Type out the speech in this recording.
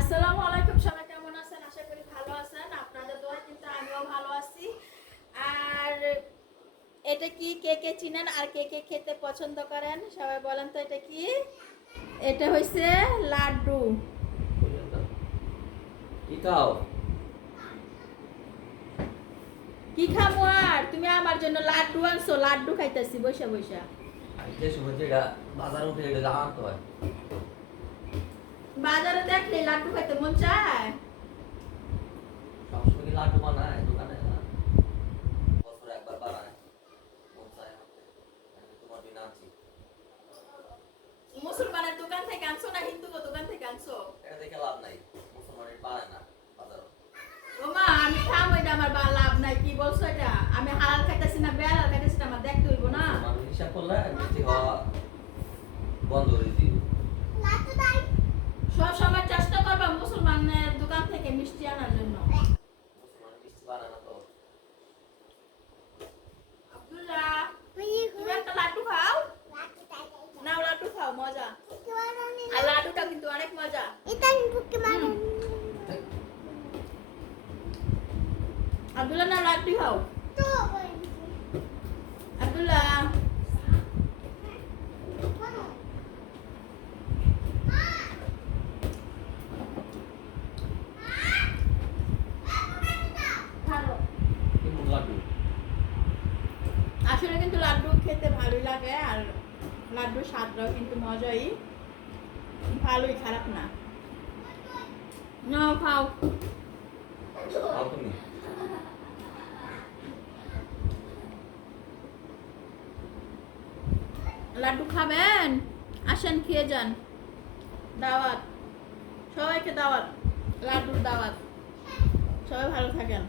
আসসালামু আলাইকুম, সবাই কেমন আছেন? আশা করি ভালো আছেন। আপনাদের দোয়ায় কিন্তু আমিও ভালো আছি। আর এটা কি, কে কে চিনেন আর কে কে খেতে পছন্দ করেন সবাই বলেন তো এটা কি? এটা হইছে লাড্ডু। কি খাও? কি খামো আর? তুমি আমার জন্য লাড্ডু আনছো, লাড্ডু খাইতেছি বসে বসে। যে সময় যেটা বাজার উঠে এটা জানাতে হয়। বাজারে দেখলে লাড্ডু খাইতে মন চায়। সবসময় কি লাড্ডু বানায় দোকানে না? বছরে একবার বানায়। মন চায় না। আমি তোমার জন্য আনছি। মুসলমানের দোকান থেকে আনছো না হিন্দু দোকান থেকে আনছো? এটা দেখে লাভ নাই। মুসলমানের বানায় না বাজার। ওমা আমি খামো, এটা আমার লাভ নাই। কি বলছো এটা? আমি হালাল খাইতেছি না বেহালাল খাইতেছি না, আমার দেখতে হইব না? মানুষ হিসাব করলে মিষ্টি খাওয়া বন্ধ করে দিও। সব সময় চেষ্টা করবা মুসলমানের দোকান থেকে মিষ্টি আনার জন্য। মুসলমান মিষ্টি বানায় না তো। আব্দুল্লাহ, তুমি একটা লাড্ডু খাও। নাও লাড্ডু খাও, মজা। আর লাড্ডুটা কিন্তু অনেক মজা। আব্দুল্লাহ না লাড্ডু খাও। আব্দুল্লাহ ভালো। কেমন লাড্ডু? আসলে কিন্তু লাড্ডু খেতে ভালোই লাগে, আর লাড্ডুর স্বাদটাও কিন্তু মজাই, ভালোই, খারাপ না। নাও খাও। খাও তুমি। লাড্ডু খাবেন? আসেন খেয়ে যান। দাওয়াত, সবাইকে দাওয়াত, লাড্ডুর দাওয়াত। সবাই ভালো থাকেন।